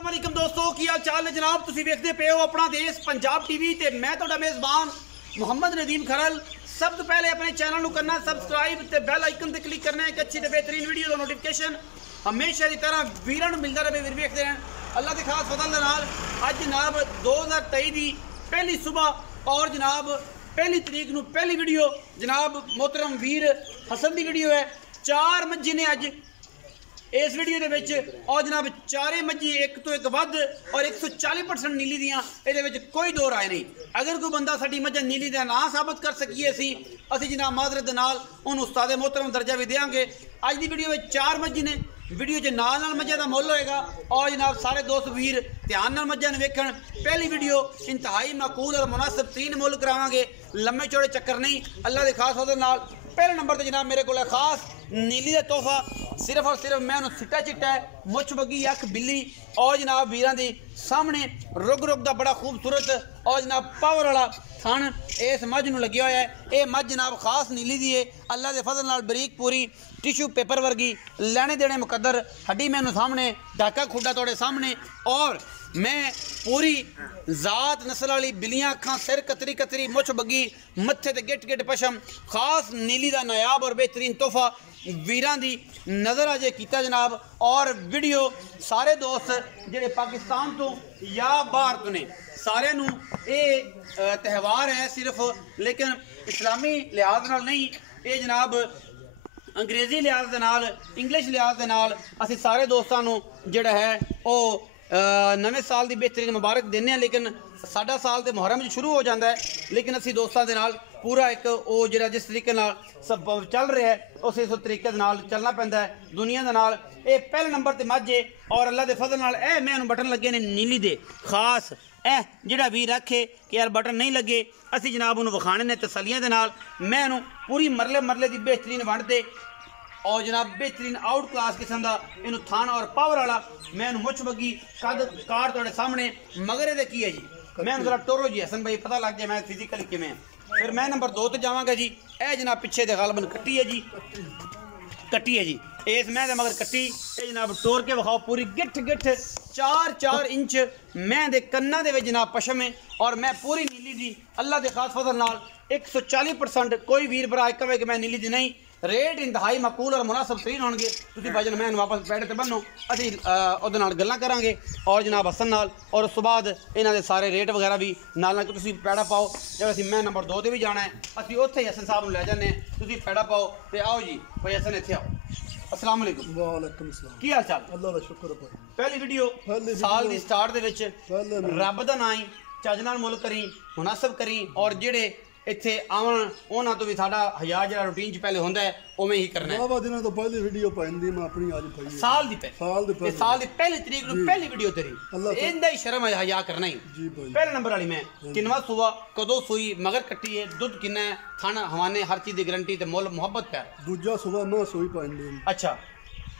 अस्सलामुअलैकुम दोस्तों की हाल चाल है जनाब। तुसीं वेखदे पे हो अपना देश पंजाब टीवी ते मैं तुहाडा मेज़बान मुहम्मद नदीम खरल। सब तो पहले अपने चैनल को करना सब्सक्राइब ते बेल आइकन ते क्लिक करना है एक अच्छी ते बेहतरीन वीडियो का नोटिफिकेशन हमेशा की तरह वीरां नूं मिलता रहे। वीर वेखदे रहन अल्लाह के खास फजल दे नाल। अज जनाब 2023 की पहली सुबह और जनाब पहली तरीक नूं पहली वीडियो जनाब मोहतरम वीर हसन की वीडियो है। 4 मज्जी ने अज इस वीडियो के विच और जनाब चारे मज्जी एक तो एक वध और 140% नीली दियां ये कोई दो राय नहीं। अगर कोई बंदा साडी मज्जां नीली दा ना साबित कर सकीए असी जनाब माजरत दे नाल उन्होंने उस्ताद मोहतरम दर्जा भी देंगे। अज की वीडियो में 4 मज्जी ने वीडियो च नाल मज्जां का मुल होएगा और जनाब सारे दोस्त वीर ध्यान नाल मज्जां वेखण। पहली वीडियो इंतहाई माकूल और मुनासिब तरीन मुल करावांगे, लम्बे चौड़े चक्कर नहीं अल्लाह के खास फजल नाल। पहले नंबर पर जनाब मेरे को खास नीली का तोहफा सिर्फ और सिर्फ मैं उन्होंने सिट्टा चिट्टा है मुछ बगी अख बिल्ली और जनाब वीरां दी सामने रुग रुग का बड़ा खूबसूरत और जनाब पावर वाला थन इस मझ नूं लग्या होया है। ये मझ जनाब खास नीली दी है अल्लाह के फजल नाल बरीक पूरी टिशू पेपर वर्गी लेने देने मुकद्दर हड्डी मैनू सामने डाका खुड्डा तोड़े सामने और मैं पूरी जात नस्ल वाली बिलियां अखां सिर कतरी कतरी मुछ बगी मत्थे ते गिट गिट पशम खास नीली का नायाब और बेहतरीन तोहफा वीरां दी नज़र अजे किया जनाब। और वीडियो सारे दोस्त जिहड़े पाकिस्तान तो या बाहर तो ने सारे नूं ये त्यौहार है सिर्फ लेकिन इस्लामी लिहाज नाल नहीं, ये जनाब अंग्रेजी लिहाज दे नाल इंग्लिश लिहाज दे नाल असीं सारे दोस्तां नूं जिहड़ा है वो नवे साल की बेहतरीन मुबारक देने। लेकिन साडा साल तो मुहर्रम शुरू हो जाता है लेकिन असी दोस्तों के नाल पूरा एक वो जो जिस तरीके सब चल रहा है उस तरीके चलना पैंदा है दुनिया के नाल। ये पहले नंबर पर मझ है और अल्लाह के फजल नाल ए मैं बटन लगे ने नीली दे खास ए जिहड़ा वीर आखे कि यार बटन नहीं लगे असी जनाब उन्होंने विखाने ने तसलियां दे नाल। मैं पूरी मरले मरले की बेहतरीन वंडते और जनाब बेहतरीन आउट क्लास किस्म का इन थान और पावर वाला मैं मुछ बगी कद कार थोड़े सामने मगर ये की है जी। मैं जरा टोरो जी हसन भाई पता लग जाए मैं फिजिकली किमें। फिर मैं नंबर 2 पर जावांगा जी। ए जनाब पिछे दे गालबन कट्टी है जी, कट्टी है जी इस मैं दे मगर कट्टी ये जनाब टोर के विखाओ पूरी गिठ गिठ 4-4 इंच मैं दे कन्ना दे जनाब पशम है और मैं पूरी नीली दी अल्लाह के खास फजल नाल 140%। कोई वीर भरा एक कहे कि मैं नीली दी नहीं, रेट इंतहाई मकूल और मुनासिब तरीन होंगे। तुसीं भाईजान मैं वापस पैड़ ते बनो असीं उहदे नाल गल्लां करांगे और जनाब हसन नाल और उस तो बाद इन्हां दे सारे रेट वगैरह भी नाल तुसीं पैड़ा पाओ। जब असीं मैं नंबर 2 ते भी जाना है असीं उत्थे ही हसन साहब नूं लै जाने तुसीं पैड़ा पाओ ते आओ जी भाई हसन इत्थे आओ। अस्सलाम वालेकुम। वालेकुम सलाम। की हाल चाल? अल्लाह दा शुक्र है। पहली वीडियो साल दी स्टार्ट दे विच रब दा नाम चज नाल मुल करी मुनासिब करी और जिहड़े इत्थे आवन उन्हां तो भी साडा हज़ार जिहड़ा रूटीन च पहले हुंदा है उवें ही करना है। 2 दिनों तो पहली वीडियो पाइंदी मैं अपनी आज पाई साल दी पहली तरीक नूं पहली वीडियो तेरी इंदा ही शर्म है हया करना ही जी भाई। पहले नंबर वाली मैं किनवा सुबह कदों सुई मगर कट्टी है दुध किन्ना है खाना हवाने हर चीज़ की गारंटी ते मुल मुहब्बत प्यार। दूजा सुबह मैं सोई पाइंदी। अच्छा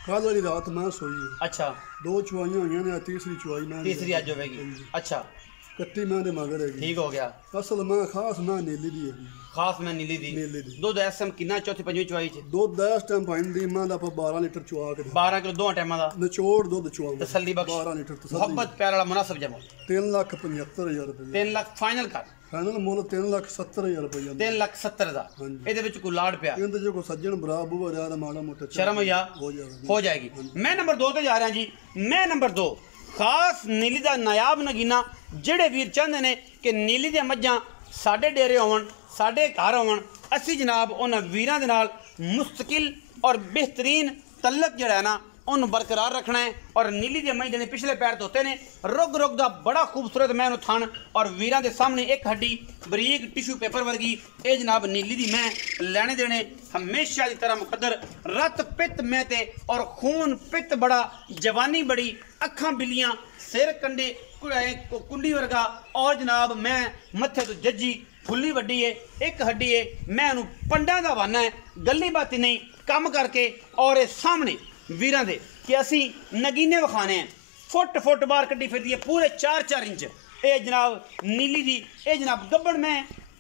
कल वाली रात मैं सोई। अच्छा 2 चुवाइयां हुई ने तीसरी चुवाई मैं तीसरी अज होगी। अच्छा कट्टी मैं दे मगर है ठीक हो गया। असल मैं खास मैं नीली दी है खास मैं नीली दी दुध इस टाइम कितना चौथी पंजवीं चुवाई च दुध इस टाइम पाइंदी मैं दा 12 लीटर चुवा के 12 किलो 2 टाइमां दा निचोड़ दुध चुवा तसल्ली बख्श 12 लीटर तसल्ली मोहब्बत प्यार वाला मुनासिब जमा 3,75,000 रुपए 3 लाख फाइनल कर फाइनल मुल 3,70,000 रुपए 3,70,000 दा ਇਹਦੇ ਵਿੱਚ ਕੋਈ ਲਾੜ ਪਿਆ ਇਹਦੇ ਜੋ ਕੋ ਸੱਜਣ ਬਰਾ ਬੂਆ ਜਿਆਦਾ ਮਾੜਾ ਮੋਟਾ शर्म या हो जाएगी। मैं नंबर 2 ਤੇ ਜਾ ਰਿਹਾ जी। मैं नंबर 2 खास नीली का नायाब नगीना ਜਿਹੜੇ ਵੀਰ ਚਾਹੁੰਦੇ ਨੇ ਕਿ ਨੀਲੀ ਦੀਆਂ ਮੱਝਾਂ ਸਾਡੇ ਡੇਰੇ ਹੋਵਣ ਸਾਡੇ ਘਰ ਹੋਵਣ ਅਸੀਂ ਜਨਾਬ ਉਹਨਾਂ ਵੀਰਾਂ ਦੇ ਨਾਲ ਮੁਸਤਕਿਲ और बेहतरीन तल्लक ਜਿਹੜਾ है ना ਉਹਨੂੰ बरकरार रखना है। और नीली दी मई ने पिछले पैर धोते ने रुग रुग का बड़ा खूबसूरत मैं थन और वीरां दे सामने एक हड्डी बरीक टिशू पेपर वर्गी ये जनाब नीली दी मैं लेने देने हमेशा की तरह मुकद्दर रत पित्त मैं ते और खून पित्त बड़ा जवानी बड़ी अखां बिलियां सिर कंडे कुंडी वर्गा और जनाब मैं मत्थे तो जज्जी फुल्ली वड्डी है एक हड्डी है मैं पंडा का वाना है गली बाती नहीं कम करके और ये सामने वीरां दे कि असी नगीने विखाने हैं फुट फुट बाहर कड्डी फिरदी है पूरे 4-4 इंच ये जनाब नीली दी ये जनाब गब्बड़ में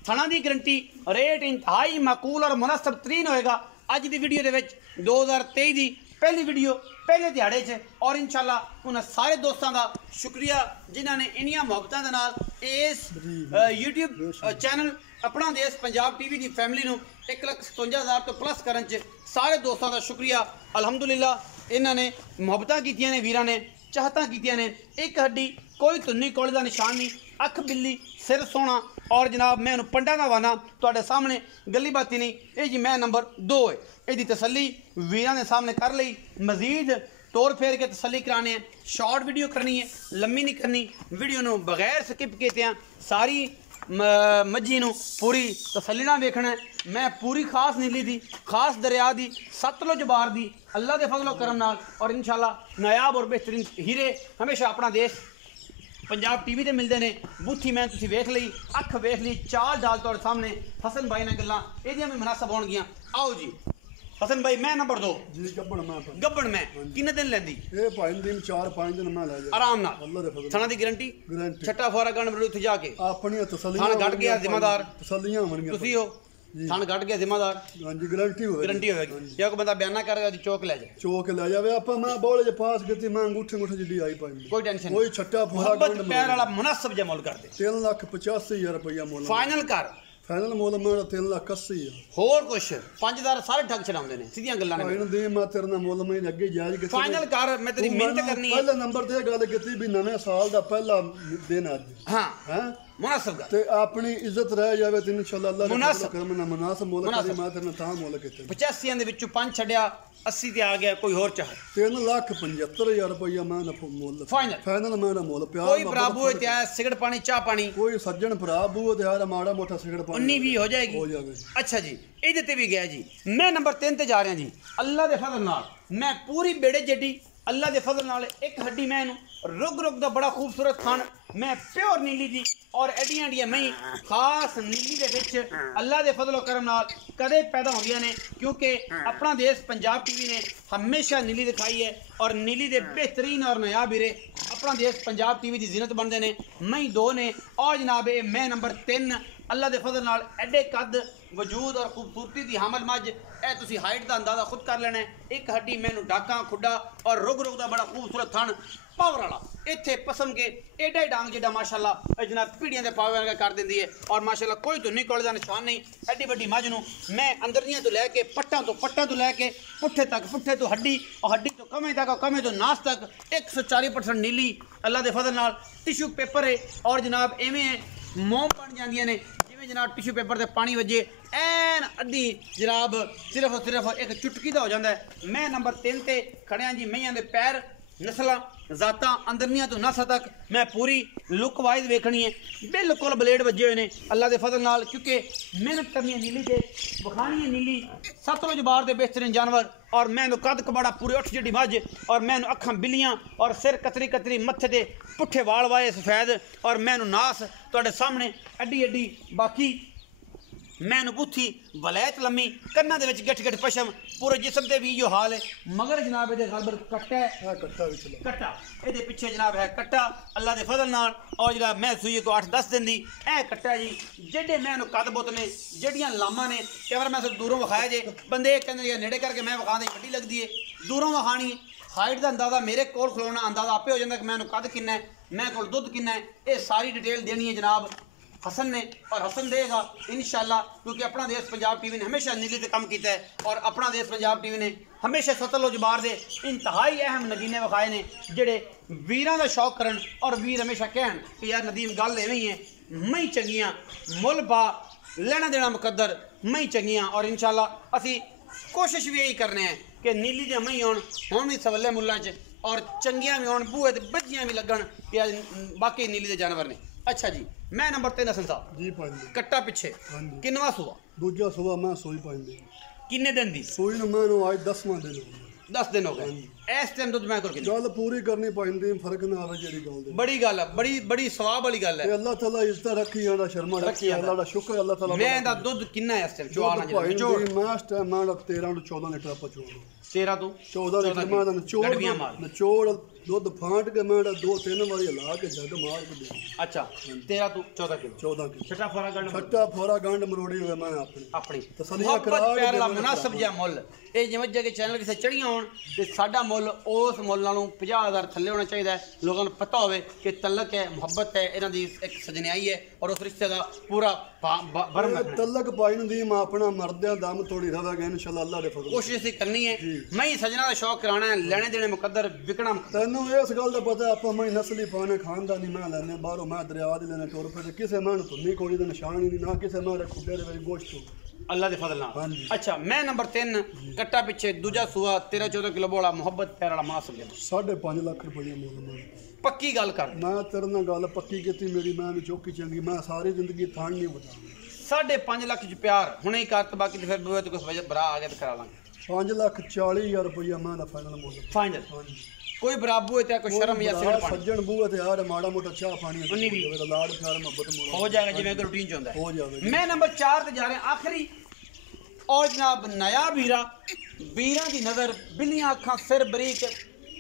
थना की गारंटी रेट इंतहाई माकूल और मुनासिब तरीन होएगा। अज की वीडियो के 2023 की ਪਹਿਲੀ ਵੀਡੀਓ ਪਹਿਲੇ ਦਿਹਾੜੇ 'ਚ ਔਰ ਇਨਸ਼ਾਅੱਲਾ ਉਹਨਾਂ ਸਾਰੇ ਦੋਸਤਾਂ ਦਾ ਸ਼ੁਕਰੀਆ ਜਿਨ੍ਹਾਂ ਨੇ ਇੰਨੀਆਂ ਮੁਹੱਬਤਾਂ ਦੇ ਨਾਲ ਇਸ YouTube ਚੈਨਲ ਆਪਣਾ ਦੇਸ਼ ਪੰਜਾਬ ਟੀਵੀ ਦੀ ਫੈਮਿਲੀ ਨੂੰ 1,57,000 ਤੋਂ ਪਲੱਸ ਕਰਨ 'ਚ ਸਾਰੇ ਦੋਸਤਾਂ ਦਾ ਸ਼ੁਕਰੀਆ। ਅਲਹਮਦੁਲਿਲਾ ਇਹਨਾਂ ਨੇ ਮੁਹੱਬਤਾਂ ਕੀਤੀਆਂ ਨੇ, ਵੀਰਾਂ ਨੇ ਚਾਹਤਾਂ ਕੀਤੀਆਂ ਨੇ। ਇੱਕ ਹੱਡੀ ਕੋਈ ਧੁੰਨੀ ਕੋਲੇ ਦਾ ਨਿਸ਼ਾਨ ਨਹੀਂ, ਅੱਖ ਬਿੱਲੀ, ਸਿਰ ਸੋਹਣਾ ਔਰ ਜਨਾਬ ਮੈਂ ਇਹਨੂੰ ਪੰਡਾਂ ਦਾ ਵਾਨਾ ਤੁਹਾਡੇ ਸਾਹਮਣੇ ਗੱਲੀ ਬਾਤੀ ਨਹੀਂ। ਇਹ ਜੀ ਮੈਂ ਨੰਬਰ 2 ਹੈ। ਇਹਦੀ ਤਸੱਲੀ ਵੀਰਾਂ ਦੇ ਸਾਹਮਣੇ ਕਰ ਲਈ। ਮਜ਼ੀਦ ਤੋਰ ਫੇਰ ਕੇ ਤਸੱਲੀ कराने है। शॉर्ट वीडियो करनी है, लम्मी नहीं करनी। वीडियो ਨੂੰ बगैर स्किप कीते सारी मज्जी ਨੂੰ पूरी तसल्ली ਨਾਲ ਵੇਖਣਾ है। मैं पूरी खास नीली दी, खास दरिया दी, सतलुज बार दी अल्लाह के फजलो करम नाल और इंशाल्लाह नायाब और बेहतरीन हीरे हमेशा अपना देश पंजाब टीवी ते मिलते हैं। बूथी मैं तुसी वेख ली, अख वेख ली, चाल डाल तोड़े सामने हसन भाई ने गल्लां एदियां भी मुनासब होणगियां। आओ जी हसन भाई मैं नंबर 2 जी गब्बन मैं किन्ने दिन लैंदी? ये 5 दिन 4-5 दिन मैं ले जा आराम नाल अल्लाह दे फजल थना दी गारंटी गारंटी छट्टा फोरा गण बड़ू थे जाके अपनी तसल्लियां थान घट गया जिम्मेदार तसल्लियां होणगियां तुसी हो थान घट गया जिम्मेदार हां जी गारंटी होएगी गारंटी होएगी। जे कोई बंदा बयाना करेगा दी चौक ले जाए चौक ले जावे आपा मैं बोले जे पास गति मैं अंगूठे जिड्डी आई पाई कोई टेंशन कोई छट्टा फोरा मोहब्बत प्यार वाला मुनासिब जे मोल कर दे। 3,85,000 रुपया मोल फाइनल कर फाइनल मोल मेरा 3,80,000 ਹੋਰ ਕੁਛ 5000 ਸਾਰੇ ਠੱਗ ਛਡਾਉਂਦੇ ਨੇ ਸਿੱਧੀਆਂ ਗੱਲਾਂ ਨੇ। ਇਹਨਾਂ ਦੇ ਮੈਂ ਤੇਰੇ ਨਾਲ ਮੁੱਲ ਮੈਂ ਅੱਗੇ ਜਾਇਜ਼ ਕੀਤੀ ਫਾਈਨਲ ਕਰ ਮੈਂ ਤੇਰੀ ਮਿਹਨਤ ਕਰਨੀ ਹੈ। ਪਹਿਲਾ ਨੰਬਰ ਤੇ ਗੱਲ ਕੀਤੀ ਵੀ ਨਵੇਂ ਸਾਲ ਦਾ ਪਹਿਲਾ ਦਿਨ ਅੱਜ ਹਾਂ ਹੈ ਮੁਨਾਸਿਬ ਗੱਲ ਤੇ ਆਪਣੀ ਇੱਜ਼ਤ ਰਹਿ ਜਾਵੇ ਤੇ ਇਨਸ਼ਾਅੱਲਾ ਅੱਲਾਹ ਮੁਨਾਸਿਬ ਕਰਮ ਨਾਲ ਮੁਨਾਸਿਬ ਮੁੱਲ ਕਰੇ ਮੈਂ ਤੇਰੇ ਨਾਲ ਤਾਂ ਮੁੱਲ ਕੀਤੇ 85 ਦੇ ਵਿੱਚੋਂ 5 ਛੱਡਿਆ 80 ਤੇ ਆ ਗਿਆ ਕੋਈ ਹੋਰ ਚਾਹ 3,75,000 ਰੁਪਇਆ ਮੈਂ ਨਾ ਮੁੱਲ ਫਾਈਨਲ ਮੈਂ ਨਾ ਮੁੱਲ ਪਿਆਰ ਕੋਈ ਬਰਾਬੂ ਹੈ ਤੇ ਸਿਗਰਟ ਪਾਣੀ ਚਾਹ ਪਾਣੀ ਕੋਈ ਸੱਜਣ ਭਰਾ ਬੂਹ ਤੇ ਯਾਰ ਮਾੜਾ ਮੋਟਾ ਸਿਗਰਟ ਪਾਣੀ 19 ਵੀ ਹੋ ਜਾਏਗੀ ਹੋ ਜਾਵੇ। ਅੱਛਾ ਜੀ ਇਹਦੇ ਤੇ ਵੀ ਗਿਆ ਜੀ। ਮੈਂ ਨੰਬਰ 3 ਤੇ ਜਾ ਰਿਹਾ ਜੀ। ਅੱਲਾ ਦੇ ਫਜ਼ਲ ਨਾਲ ਮੈਂ ਪੂਰੀ ਬੇੜੇ ਜੱਡੀ अल्लाह के फजल नाल एक हड्डी मैं रुग रुग दा बड़ा खूबसूरत थान मैं प्योर नीली दी और एडियां एडियां मई खास नीली दे विच अल्लाह के फजलो करम नाल कदे पैदा होंदियां ने क्योंकि अपना देश पंजाब टीवी ने हमेशा नीली दिखाई है और नीली दे बेहतरीन और नायाब हीरे अपना देश पंजाब टीवी की जीनत बनते हैं। मई 2 ने और जनाब ये मैं नंबर 3 अल्लाह के फजल नाल एडे कद वजूद और खूबसूरती की हामल मज ए तुसी हाइट का अंदाजा खुद कर लेना है। एक हड्डी मैनू डाका खुडा और रुग रुग का बड़ा खूबसूरत थन पावर वाला इत्थे पसम के एडा ही डांग जेडा माशाअल्लाह जनाब पीढ़ियां के पावे वर्गा कर देंदी है और माशाअल्लाह कोई धुन्नी कोले का निशान नहीं। एडी वड्डी मज नूं मैं अंदरियां तो लैके पट्टां तो लैके पुट्ठे तक पुट्ठे तो हड्डी और हड्डी तो कमे तक और कमे तो नास तक 140% नीली अल्लाह के फजल नाल टिश्यू पेपर है और जनाब इवें मोम बन जांदियां ने जिवें जनाब टिश्यू पेपर ते पानी वजे ਐਨ ਅੱਧੀ जनाब सिर्फ एक चुटकी ਦਾ ਹੋ ਜਾਂਦਾ है। मैं नंबर 3 ਤੇ ਖੜਿਆ ਜੀ। ਮਈਆਂ ਦੇ ਪੈਰ नस्लां ਜ਼ਾਤਾਂ अंदरनियां तो नस्ल तक मैं पूरी लुक वाइज वेखनी है। बिल्कुल ब्लेड वजे हुए ने अल्लाह के फजल नाल क्योंकि मेहनत करनी है नीली ते विखानी है नीली सतलुज बार दे बेहतरीन जानवर और मैनू कद कबाड़ा पूरे 8 जिड्डी मज और मैनू अखां बिल्लियां और सिर कतरी कतरी मत्थे ते पुट्ठे वाल वाए सफेद और मैनू नास तुहाडे सामने एडी एडी बाकी मैनू बुथी वलैत लम्मी कन्ना दे विच गठ गठ पशम पूरे जिस्म ते भी यो हाल है मगर जनाब इहदे गलबर कट्टा है कट्टा इहदे पिछे जनाब है कट्टा अल्लाह दे फजल नाल और जनाब मैं सूई को 8-10 दिन दी ए कट्टा जी जेडे मैनू कद बुत ने जेडियां लामा ने कैमरा मैं सिर्फ दूरों विखाया जे बंदे कहंदे नेड़े करके मैं विखा दे वड्डी लगदी है दूरों विखानी हाइट का अंदाजा मेरे कोल खलोना अंदाजा आपे हो जाता कि मैनू कद किन्ना है मैं कोल दुध किन्ना है ये सारी डिटेल देनी है जनाब हसन ने और हसन देगा इंशाअल्लाह क्योंकि अपना देश पंजाब टीवी ने हमेशा नीली से काम किया है और अपना देश पंजाब टीवी ने हमेशा सतलुज बार दे इंतहाई अहम नगीने विखाए ने जेडे वीरां दा शौक करन और वीर हमेशा कहन कि यार नदीम गल इवें ही है मई चंगियां मुल पा लेना देना मुकद्दर मई चंगियां और इंशाअल्लाह असी कोशिश भी यही करने हैं कि नीली दे मई हुण भी सवले मुल्लां च और चंगियां भी होण बूहे ते बज्जियां भी लगन कि बाकी नीली दे जानवर ने। अच्छा जी मैं नंबर 3 हसन साहब जी पांदे कट्टा पिछे किन्नवा सुबह दूजा सुबह मैं सोई पांदे किन्ने दिन दी सोई न मैं आज 10वां दिन हो गया 10 दिन हो गए इस टाइम दुध मैं करके गल पूरी करनी पांदे फर्क ना आवे जेडी गल दे बड़ी गल है बड़ी सवाब वाली गल है। अल्लाह ताला इज्जत रखी आंदा शर्मा रखी अल्लाह दा शुक्र अल्लाह ताला मैं दा दुध किन्ना है इस टाइम चवाना जो मैं इस टाइम मैं 13 to 14 लीटर पचो 13 तो 14 लीटर मैं दा निचोड़ ਦੁੱਧ ਫਾਂਟ ਕੇ ਮੈਂ 2-3 ਵਾਰੀ ਹਿਲਾ ਕੇ ਜੱਗ ਮਾਰ ਕੇ ਦੇ। ਅੱਛਾ 13 ਤੋਂ 14 ਕਿਲੋ 14 ਕਿਲੋ ਛੱਟਾ ਫੋਰਾ ਗੰਢ ਛੱਟਾ ਫੋਰਾ ਗੰਢ ਮਰੋੜੀ ਹੋਵੇ ਮੈਂ ਆਪਣੀ ਤਸਲੀਆ ਕਰਾ ਕੇ ਪਿਆਰ ਵਾਲਾ ਮੁਨਾਸਬ ਜਿਹਾ ਮੁੱਲ। ਇਹ ਜਿਵੇਂ ਜਗੇ ਚੈਨਲ ਕਿਸੇ ਚੜੀਆਂ ਹੋਣ ਤੇ ਸਾਡਾ ਮੁੱਲ ਉਸ ਮੁੱਲ ਨਾਲੋਂ 50,000 ਥੱਲੇ ਹੋਣਾ ਚਾਹੀਦਾ ਹੈ। ਲੋਕਾਂ ਨੂੰ ਪਤਾ ਹੋਵੇ ਕਿ ਤਲਕ ਹੈ, ਮੁਹੱਬਤ ਹੈ, ਇਹਨਾਂ ਦੀ ਇੱਕ ਸਜਣਾਈ ਹੈ ਔਰ ਉਸ ਰਿਸ਼ਤੇ ਦਾ ਪੂਰਾ ਬਰਮ ਰੱਖਣਾ। ਤਲਕ ਪਾਈ ਨੂੰ ਦੀ ਮੈਂ ਆਪਣਾ ਮਰਦਿਆਂ ਦਮ ਤੋੜੀ ਰਵਾਂਗੇ ਇਨਸ਼ਾਅੱਲਾ ਅੱਲਾਹ ਦੇ ਫਜ਼ਲ। ਕੋਸ਼ਿਸ਼ ਅਸੀਂ ਕਰਨੀ ਹੈ ਮੈਂ ਹੀ ਸਜਣਾ ਦਾ ਸ਼ੌਕ ਕਰਾਉਣਾ ਹੈ, ਲੈਣੇ ਦੇਣੇ ਮੁਕੱਦਰ, ਵਿਕਣਾ ਮੁਕੱਦਰ। ਤੈਨੂੰ ਇਸ ਗੱਲ ਦਾ ਪਤਾ ਆਪਾਂ ਮੈਂ ਨਸਲੀ ਪਾਣੇ ਖਾਨਦਾਨੀ ਮੈਂ ਲੈਣੇ ਬਾਹਰੋਂ ਮੈਂ ਦਰਿਆ ਦੇ ਲੈਣੇ ਟੁਰ ਪਏ ਕਿਸੇ ਮੈਂ ਨੂੰ ਧੁੰਨੀ ਕੋਈ ਦਾ ਨਿਸ਼ਾਨ ਹੀ ਨਹੀਂ ਨਾ ਕਿਸੇ ਮੈਂ ਖੁੱਡੇ ਦੇ ਵਿੱਚ ਗੋਸ਼ਤ ਹੋ ਅੱਲਾਹ ਦੇ ਫਜ਼ਲ ਨਾਲ। ਅੱਛਾ ਮੈਂ ਨੰਬਰ 3 ਕੱਟਾ ਪਿੱਛੇ ਦੂਜਾ ਸੂਆ 13-14 ਕਿਲੋ ਬੋਲਾ ਮੁਹੱਬਤ ਪਿਆਰ ਵਾਲਾ ਮਾਸ ਗਿਆ 5.5 ਲੱਖ ਰੁਪਏ ਮੁੱਲ। ਪੱਕੀ ਗੱਲ ਕਰ ਮੈਂ ਤੇਰੇ ਨਾਲ ਗੱਲ ਪੱਕੀ ਕੀਤੀ ਮੇਰੀ ਮੈਂ ਨੂੰ ਚੌਕੀ ਚੰਗੀ ਮੈਂ ਸਾਰੀ ਜ਼ਿੰਦਗੀ ਥਾਣ ਨਹੀਂ ਬਤਾ 5.5 ਲੱਖ ਚ ਪਿਆਰ ਹੁਣੇ ਹੀ ਕਰ, ਬਾਕੀ ਤੇ ਫਿਰ ਬੂਏ ਤੇ ਕੁਝ ਬਰਾ ਆ ਗਿਆ ਤੇ ਕਰਾ ਲਾਂਗੇ। 5,40,000 ਰੁਪਏ ਮੈਂ ਦਾ ਫਾਈਨਲ ਮੁੱਲ। ਫਾਈਨਲ ਕੋਈ ਬਰਾਬੂ ਹੈ ਤੇ ਕੋਈ ਸ਼ਰਮ ਜਾਂ ਸਿਰ ਪਾਣੀ ਸੱਜਣ ਬੂਏ ਤੇ ਯਾਰ ਮਾੜਾ ਮੋਟਾ ਚਾਹ ਪਾਣੀ ਮੇਰਾ ਲਾੜ ਪਿਆਰ ਮੁਹੱਬਤ ਮੋੜ ਹੋ ਜਾਏਗਾ ਜਿਵੇਂ ਕਿ ਰੂਟੀਨ ਚ ਹੁੰਦਾ ਹੋ ਜਾਵੇ। ਮੈਂ ਨੰਬਰ 4 ਤੇ ਜਾ ਰਿਹਾ ਆਖਰੀ ਔਰ ਜਨਾਬ ਨया ਵੀਰਾਂ ਦੀ ਨਜ਼ਰ ਬਿੱਲੀਆਂ ਅੱਖਾਂ ਸਿਰ ਬਰੀਕ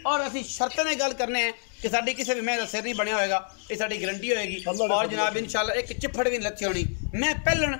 ਔਰ ਅਸੀਂ ਸ਼ਰਤਾਂ ਨਾਲ ਗੱਲ ਕਰਨੇ ਹੈ ਕਿ ਸਾਡੀ ਕਿਸੇ ਵੀ ਮੈਂ ਦਾ ਸਿਰ ਨਹੀਂ ਬਣਿਆ ਹੋਏਗਾ, ਇਹ ਸਾਡੀ ਗਰੰਟੀ ਹੋਏਗੀ ਔਰ ਜਨਾਬ ਇਨਸ਼ਾਅੱਲਾ ਇੱਕ ਚਿੱਫੜ ਵੀ ਨਹੀਂ ਲੱਥੀ ਹੋਣੀ। ਮੈਂ ਪਹਿਲਣ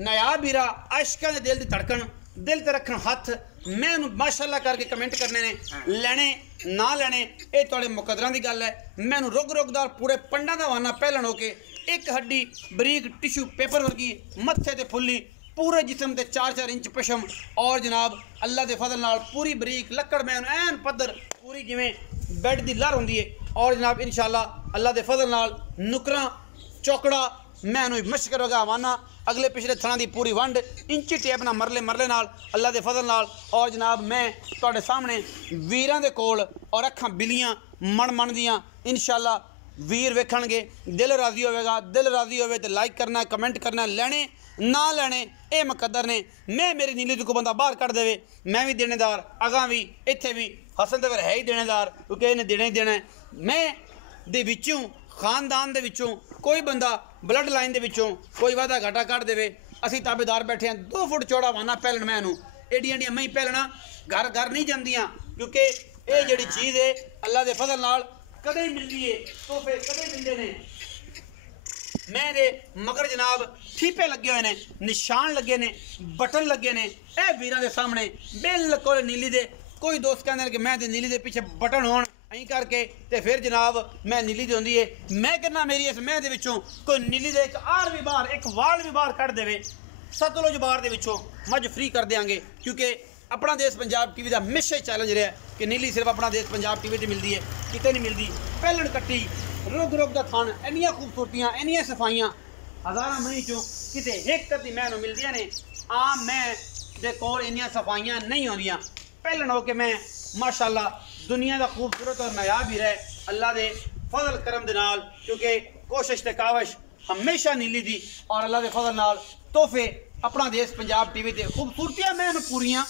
ਨया ਵੀਰਾ ਆਸ਼ਕਾਂ ਦੇ ਦਿਲ ਦੀ ਧੜਕਣ ਦਿਲ ਤੇ ਰੱਖਣ ਹੱਥ ਮੈਂ ਉਹਨੂੰ ਮਾਸ਼ਾਅੱਲਾ ਕਰਕੇ ਕਮੈਂਟ ਕਰਨੇ ਨੇ, ਲੈਣੇ ਨਾ ਲੈਣੇ ਇਹ ਤੁਹਾਡੇ ਮੁਕੱਦਰਾਂ ਦੀ ਗੱਲ ਹੈ। ਮੈਨੂੰ ਰੁਗ-ਰੁਗਦਾਰ ਪੂਰੇ ਪੰਡਾਂ ਦਾ ਵਾਨਾ ਪਹਿਲਣ ਹੋ ਕੇ ਇੱਕ ਹੱਡੀ ਬਰੀਕ ਟਿਸ਼ੂ ਪੇਪਰ ਵਰਗੀ ਮੱਥੇ ਤੇ ਫੁੱਲੀ पूरे जिस्म के 4-4 इंच पशम और जनाब अल्लाह के फजल नाल पूरी बरीक लकड़ मैन ऐन पद्धर पूरी जिमें बैड की लर होंगी है और जनाब इंशाअल्लाह अल्लाह के फजल नाल नुकरा चौकड़ा मैं मशक रगा वाना अगले पिछले थणा की पूरी वंड इंची टेप ना मरले नाल अल्लाह के फजल नाल और जनाब मैं तुहाडे सामने वीरां दे कोल और अखां बिलियां मन दियां इंशाअल्लाह वीर वेखणगे दिल राजी होवेगा। दिल राजी होवे तो लाइक करना कमेंट करना, लेने ना लेने ये मुकद्दर ने। मैं मेरी नीली को बंदा बाहर कट देवे मैं भी देनेदार अगां भी इत्थे भी हसन तो फिर है ही देनेदार क्योंकि इन्हें देना ही देना है। मैं दे विचों खानदान दे विचों कोई बंदा ब्लड लाइन दे विचों कोई वादा घाटा कट देवे असी ताबेदार बैठे हैं। 2 फुट चौड़ा वाना पैलन मैनू एडियां एडियां मैं पैलना घर घर नहीं जांदियां क्योंकि ये जिहड़ी चीज़ है अल्लाह के फजल नाल कदे ही मिलती है, तोहफे कदे मिलते हैं। मैं दे मगर जनाब ठीपे लगे हुए ने, निशान लगे ने, बटन लगे ने ए वीरां दे सामने बिल्कुल नीली दे। कोई दोस्त कहते कि मैं दे नीली दे पीछे बटन होण अं करके ते फिर जनाब मैं नीली दे होंदी है। मैं कहना मेरी इस मैं दे विचों कोई नीली दे एक आर भी बाहर एक वाल भी बाहर कट देवे सतलुज बार दे विचों मज फ्री कर देंगे क्योंकि अपना देश पंजाब टीवी का हमेशा ही चैलेंज रहा है कि नीली सिर्फ अपना देश पंजाब टीवी से मिलती है, कितने नहीं मिलती। पहलन कट्टी रुग का थान इन्नियां खूबसूरतियां इन्नियां सफाइयां हज़ारां मही चों किते एक कदी मैनू मिलदियां ने। आम मैं दे कोल इन्नियां सफाइयां नहीं होंदियां। पहलन हो के मैं माशाअल्लाह दुनिया का खूबसूरत और नायाब ही रहे अल्लाह के फजल करम दे नाल क्योंकि कोशिश ते कावश हमेशा नीली दी और अल्लाह के फजल नाल तोहफे अपना देश पंजाब टीवी ते खूबसूरतियां मैनू पूरियां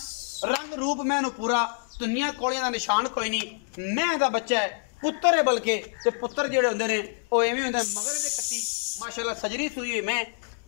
रंग रूप मैनू पूरा दुनिया कोलियां का निशान कोई नहीं। मैं दा बच्चा है पुत्र है बल्कि ते पुत्र जेड़े होंदे ने वो एवें होंदे मगर दे कट्टी माशाअल्लाह सजरी सुई हुई मैं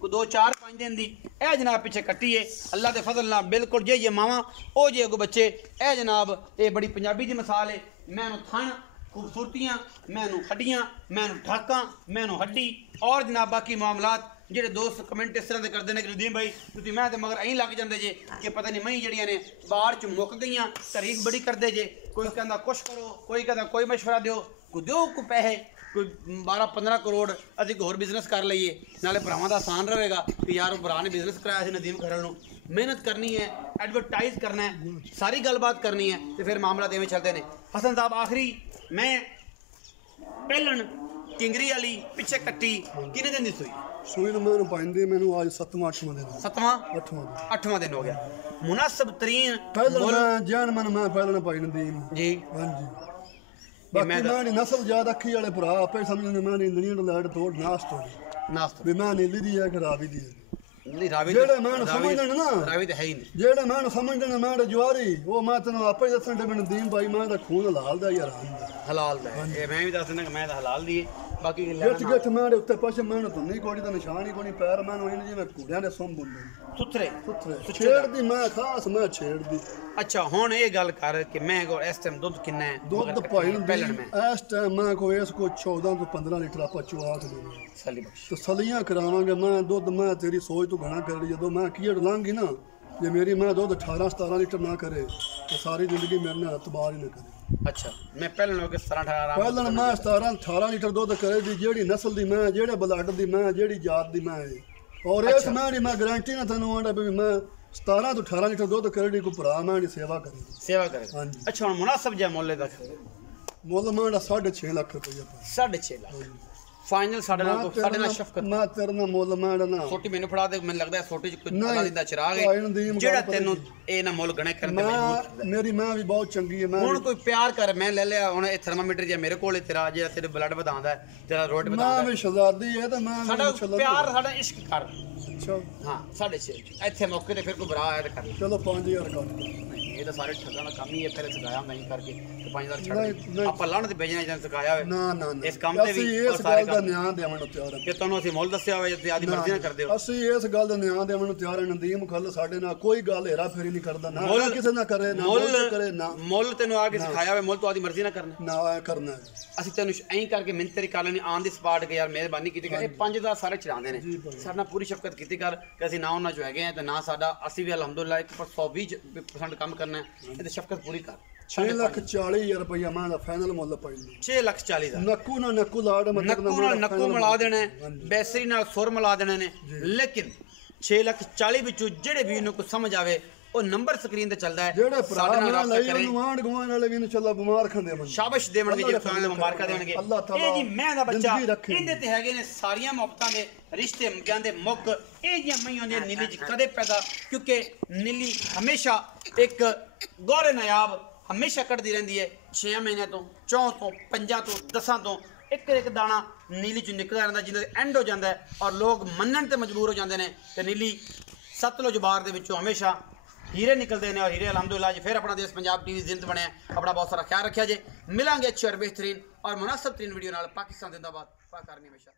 2-4-5 दिन दी ए जनाब पीछे कट्टी है अल्लाह के फजल नाल बिल्कुल जे ये मावा ओ जे अगो बच्चे ए जनाब ये बड़ी पंजाबी दी मिसाल है। मैनू थन खूबसूरतियां मैनू हड्डियां मैनू ढाकां मैनू हड्डी और जनाब बाकी मामलात ਜਿਹੜੇ दोस्त कमेंट इस तरह के करते हैं कि नदीम भाई तुम मैं तो मगर अं लग जाते जे कि पता नहीं मई जड़ियाँ ने बाहर च मुक गई तारीफ बड़ी करते जे कोई कहता कुछ करो कोई कहता कोई मशवरा दो को पैसे कोई 12-15 करोड़ अभी होर बिजनेस कर लीए नाले भरावां दा आसान रहेगा कि यार भरा ने बिजनेस कराया से नदीम खरल नूं मेहनत करनी है एडवरटाइज करना है सारी गलबात करनी है तो फिर मामला इवें चलते हैं। हसन साहब आखिरी मैं पहलन किंगरी वाली पिछे कट्टी किन्ने दिन दी सुई सूई ਨੂੰ ਮੈਨੂੰ ਪਾਉਂਦੇ ਮੈਨੂੰ ਅੱਜ 7ਵਾਂ 8ਵਾਂ ਦਿਨ ਹੋ ਗਿਆ ਮੁਨਾਸਬ ਤਰੀਨ ਪਹਿਲਾਂ ਜਾਨ ਮੈਂ ਪਹਿਲਾਂ ਪਾਈ ਨਦੀ ਜੀ ਹਾਂਜੀ ਬਾਕੀ ਮੈਂ ਨਹੀਂ ਨਸਲ ਜ਼ਿਆਦਾ ਅੱਖੀ ਵਾਲੇ ਭਰਾ ਆਪੇ ਸਮਝਦੇ ਮੈਂ ਇੰਦਣੀ ਨੂੰ ਲੈਟ ਤੋੜ ਨਾਸਤ ਵੀ ਮੈਂ ਨੀਲੀ ਦੀ ਹੈ ਕਿ ਰਾਵੀ ਦੀ ਹੈ ਨਹੀਂ ਰਾਵੀ ਜਿਹੜੇ ਮੈਂ ਸਮਝਦੇ ਨੇ ਨਾ ਰਾਵੀ ਤਾਂ ਹੈ ਹੀ ਨਹੀਂ ਜਿਹੜੇ ਮੈਂ ਸਮਝਦੇ ਨੇ ਮੈਂ ਜਵਾਰੀ ਉਹ ਮੈਂ ਤੈਨੂੰ ਆਪੇ ਦੱਸਣ ਦੇ ਮੈਨੂੰ ਦੀਨ ਭਾਈ ਮੈਂ ਤਾਂ ਖੂਨ ਹਲਾਲ ਦਾ ਯਾਰ ਹਲਾਲ ਦਾ ਇਹ ਮੈਂ ਵੀ ਦੱਸ ਦਿੰਦਾ ਕਿ ਮੈਂ ਤਾਂ ਹਲਾਲ ਦੀ ਬਾਕੀ ਗਿੱਠ ਗਿੱਠ ਮੈਂ ਉੱਤੇ ਪਾਸੇ ਮੈਂ ਧੁੰਨੀ ਕੋੜੀ ਦਾ ਨਿਸ਼ਾਨ ਹੀ ਕੋਈ ਪੈਰ ਮੈਂ ਨੂੰ ਜਿਵੇਂ ਘੋੜਿਆਂ ਦੇ ਸੁੰਭ ਹੁੰਦੇ ਸੁਥਰੇ ਛੇੜਦੀ ਮੈਂ ਖਾਸ ਮੈਂ ਛੇੜਦੀ। ਅੱਛਾ ਹੁਣ ਇਹ ਗੱਲ ਕਰ ਕਿ ਮੈਂ ਕੋਲ ਇਸ ਟਾਈਮ ਦੁੱਧ ਕਿੰਨਾ ਹੈ? ਦੁੱਧ ਭਾਈ ਨੂੰ ਪਹਿਲਣ ਮੈਂ ਇਸ ਟਾਈਮ ਮੈਂ ਕੋਈ ਇਸ ਕੋ 14 ਤੋਂ 15 ਲੀਟਰ ਆਪਾਂ ਚੁਆ ਕੇ ਦੇਣਾ ਸਲੀ ਬਖਸ਼। ਤੇ ਸਲੀਆਂ ਕਰਾਵਾਂਗੇ ਮੈਂ ਦੁੱਧ ਮੈਂ ਤੇਰੀ ਸੋਚ ਤੋਂ ਘਣਾ ਕਰ ਲਈ ਜਦੋਂ ਮੈਂ ਕੀੜ ਲਾਂਗੀ ਨਾ ਜੇ ਮੇਰੀ ਮੈਂ ਦੁੱਧ 18 17 ਲੀਟਰ ਨਾ ਕਰੇ ਤੇ ਸਾਰੀ ਜ਼ਿੰਦਗੀ ਮੇਰੇ ਨਾਲ ਇਤਬਾਰ ਹੀ ਨਾ ਕਰੇ। ਅੱਛਾ ਮੈਂ ਪਹਿਲਾਂ ਲੋਕ 17 18 ਪਹਿਲਾਂ ਮੈਂ 17 18 ਲੀਟਰ ਦੁੱਧ ਕਰੇ ਦੀ ਜਿਹੜੀ ਨਸਲ ਦੀ ਮੈਂ ਜਿਹੜੇ ਬਲੱਡ ਦੀ ਮੈਂ ਜਿਹੜੀ ਜਾਤ ਦੀ ਮੈਂ ਔਰ ਇਸ ਮੈਂ ਦੀ ਮੈਂ ਗਾਰੰਟੀ ਨਾਲ ਤੈਨੂੰ ਆਂਦਾ ਵੀ ਮੈਂ 17 ਤੋਂ 18 ਲੀਟਰ ਦੁੱਧ ਕਰੇ ਕੋ ਭਰਾ ਮੈਂ ਦੀ ਸੇਵਾ ਕਰੇ। ਹਾਂਜੀ ਅੱਛਾ ਹੁਣ ਮੁਨਾਸਬ ਜਿਹਾ ਮੁੱਲ ਦਾ ਮੁੱਲ ਮੈਂ ਦਾ 6.5 ਲੱਖ ਰੁਪਏ 6.5 ਲੱਖ ਫਾਈਨਲ ਸਾਡੇ ਨਾਲ ਸ਼ਫਕਤ ਮੈਂ ਤੇਰੇ ਨਾਲ ਮੁੱਲ ਮੈਂ ਨਾ ਛੋਟੀ ਮੈਨੂੰ ਫੜਾ ਦੇ ਮੈਨੂੰ ਲੱਗਦਾ ਛੋਟੀ ਚ ਕੋਈ ਅੱਲਾ ਦਿੰਦਾ ਚਿਰਾਗ ਹੈ ਜਿਹੜਾ ਤੈਨੂੰ ਇਹ ਨਾ ਮੁੱਲ ਗਣੇ ਕਰਨ ਤੇ ਮਜਬੂਰ ਮੇਰੀ ਮਾਂ ਵੀ ਬਹੁਤ ਚੰਗੀ ਹੈ। ਮੈਂ ਹੁਣ ਕੋਈ ਪਿਆਰ ਕਰ ਮੈਂ ਲੈ ਲਿਆ ਹੁਣ ਇਹ ਥਰਮਾਮੀਟਰ ਜੇ ਮੇਰੇ ਕੋਲ ਤੇਰਾ ਜਿਹੜਾ ਤੇਰੇ ਬਲੱਡ ਵਧਾਉਂਦਾ ਤੇਰਾ ਰੋਟ ਵਧਾਉਂਦਾ ਮੈਂ ਵੀ ਸ਼ਹਜ਼ਾਦੀ ਹੈ ਤਾਂ ਮੈਂ ਸਾਡਾ ਪਿਆਰ ਸਾਡਾ ਇਸ਼ਕ ਕਰ। ਅੱਛਾ ਹਾਂ 6.5 ਇੱਥੇ ਮੌਕੇ ਤੇ ਫਿਰ ਕੋਈ ਬਰਾ ਆਇਆ ਤੇ ਕਰ ਚਲੋ 5000 ਕਰ ਇਹ ਤਾਂ ਸਾਰੇ ਠੱਗਾਂ ਦਾ ਕੰਮ ਹੀ ਹੈ ਫਿਰ ਸਿਖਾਇਆ ਨਹੀਂ ਕਰਕੇ ਤੇ 5000 ਛੱਡ ਆਪਾਂ ਲੜਨ ਤੇ ਭੇਜਣਾ ਜਾਂ ਸਿਖਾਇਆ ਹੋਵੇ ਨਾ ਇਸ ਕੰਮ ਤੇ ਵੀ ਇਸ ਗੱਲ ਦਾ ਨਿਆਂ ਦੇਵਣ ਨੂੰ ਤਿਆਰ ਹਾਂ ਕਿ ਤੁਹਾਨੂੰ ਅਸੀਂ ਮੁੱਲ ਦੱਸਿਆ ਹੋਵੇ ਤੇ ਆਦੀ ਮਰਜ਼ੀ ਨਾਲ ਕਰਦੇ ਹੋ। ਅਸੀਂ ਇਸ ਗੱਲ ਦਾ ਨਿਆਂ ਦੇਵਣ ਨੂੰ ਤਿਆਰ ਹਾਂ। ਨਦੀਮ ਖੱਲ ਸਾਡੇ ਨਾਲ ਕੋਈ ਗੱਲ ਹੇਰਾ ਫੇਰੀ ਨਹੀਂ ਕਰਦਾ ਨਾ ਕਿਸੇ ਨਾਲ ਕਰੇ ਨਾ ਕਰੇ ਨਾ ਮੁੱਲ ਤੈਨੂੰ ਆ ਕੇ ਸਿਖਾਇਆ ਹੋਵੇ ਮੁੱਲ ਤੂੰ ਆਦੀ ਮਰਜ਼ੀ ਨਾਲ ਕਰਨਾ ਨਾ ਕਰਨਾ ਅਸੀਂ ਤੈਨੂੰ ਐਂ ਕਰਕੇ ਮਿੰਤ ਤੇਰੀ ਕਰ ਲੈਣੀ ਆਨ ਦੀ ਸਪਾਟ ਕੇ ਯਾਰ ਮਿਹਰਬਾਨੀ ਕੀਤੀ ਕਰ ਇਹ 5 ਦਾ ਸਾਰੇ ਚੜਾਉਂਦੇ ਨੇ ਸਾਡੇ ਨਾਲ ਪੂਰੀ ਸ਼ਫਕਤ ਕੀਤੀ ਕਰ ਕਿ ਅਸੀਂ ਨਾ ਉਹਨਾਂ ਚੋਂ ਹੈਗੇ ਆ ਤੇ ਨਾ ਸਾਡਾ ਅਸੀਂ ਵੀ ਅਲਹਮਦੁਲਿਲਾ 120% ਕੰਮ ਕਰਨਾ ਹੈ ਤੇ ਸ਼ਫਕਤ ਪੂਰੀ ਕਰ। 6,40,000 ਰੁਪਇਆ ਮੈਂ ਦਾ ਫਾਈਨਲ ਮੁੱਲ ਪਾਈ 6,40,000 ਦਾ ਨੱਕੂ ਨਾਲ ਨੱਕੂ ਲਾੜ ਨੱਕੂ ਨਾਲ ਨੱਕੂ ਮਿਲਾ ਦੇਣਾ ਬੈਸਰੀ ਨਾਲ ਸੁਰ ਮਿਲਾ ਦੇਣੇ ਨੇ ਲੇਕਿਨ 6,40,000 ਵਿੱਚੋਂ ਜਿਹੜੇ ਵੀ ਨੂੰ ਕੋਈ ਸਮਝ ਆਵੇ ਉਹ ਨੰਬਰ ਸਕਰੀਨ ਤੇ ਚੱਲਦਾ ਹੈ ਜਿਹੜੇ ਭਰਾ ਨਾਲ ਲਈ ਉਹਨੂੰ ਆਂਡ ਗਵਾਣ ਵਾਲੇ ਵੀ ਇਨਸ਼ਾਅੱਲਾ ਬਿਮਾਰ ਖੰਦੇ ਮਨ ਸ਼ਾਬਾਸ਼ ਦੇਵਣਗੇ ਜੇ ਤੁਹਾਨੂੰ ਮੁਬਾਰਕਾਂ ਦੇਣਗੇ। ਇਹ ਜੀ ਮੈਂ ਦਾ ਬੱਚਾ ਇਹਦੇ ਤੇ ਹੈਗੇ ਨੇ ਸਾਰੀਆਂ ਮੁਹੱਬਤਾਂ ਦੇ ਰਿਸ਼ਤੇ ਕਹਿੰਦੇ ਮੁੱਕ ਇਹ ਜੀਆਂ ਮਈਆਂ ਦੀਆਂ ਨੀਲੀ ਚ ਕਦੇ ਪੈਦਾ ਕਿਉਂਕਿ ਨੀਲੀ ਹਮੇਸ਼ਾ ਇੱਕ ਗੌਰੇ ਨਾਯਾਬ ਹਮੇਸ਼ਾ ਕੱਢਦੀ ਰਹਿੰਦੀ ਹੈ 6 ਮਹੀਨਿਆਂ ਤੋਂ 4 ਤੋਂ 5 ਤੋਂ 10 ਤੋਂ ਇੱਕ ਦਾਣਾ ਨੀਲੀ ਚ ਨਿਕਲਦਾ ਰਹਿੰਦਾ ਜਿਹਦਾ ਐਂਡ ਹੋ ਜਾਂਦਾ ਔਰ ਲੋਕ ਮੰਨਣ ਤੇ ਮਜਬੂਰ ਹੋ ਜਾਂਦੇ ਨੇ ਕਿ ਨੀਲੀ ਸਤਲੁਜ ਬਾਰ ਦੇ ਵਿੱਚੋਂ ਹਮੇਸ਼ਾ ਹੀਰੇ ਨਿਕਲਦੇ ਨੇ ਔਰ ਹੀਰੇ ਅਲਹਮਦੁਲਿਲਾ ਜੀ ਫਿਰ ਆਪਣਾ ਦੇਸ਼ ਪੰਜਾਬ ਟੀਵੀ ਜ਼ਿੰਦ ਬਣਿਆ ਆਪਣਾ ਬਹੁਤ ਸਾਰਾ ਖਿਆਲ ਰੱਖਿਆ ਜੇ ਮਿਲਾਂਗੇ ਅੱਛੇ ਔਰ ਬਿਹਤਰੀਨ ਔਰ ਮੁਨਾਸਬ ਤਰੀਨ ਵੀਡੀਓ ਨਾਲ ਪਾਕਿਸਤਾਨ ਜ਼ਿੰਦਾਬਾਦ ਪਾਕ ਆਰਮੀ ਹਮੇਸ਼ਾ।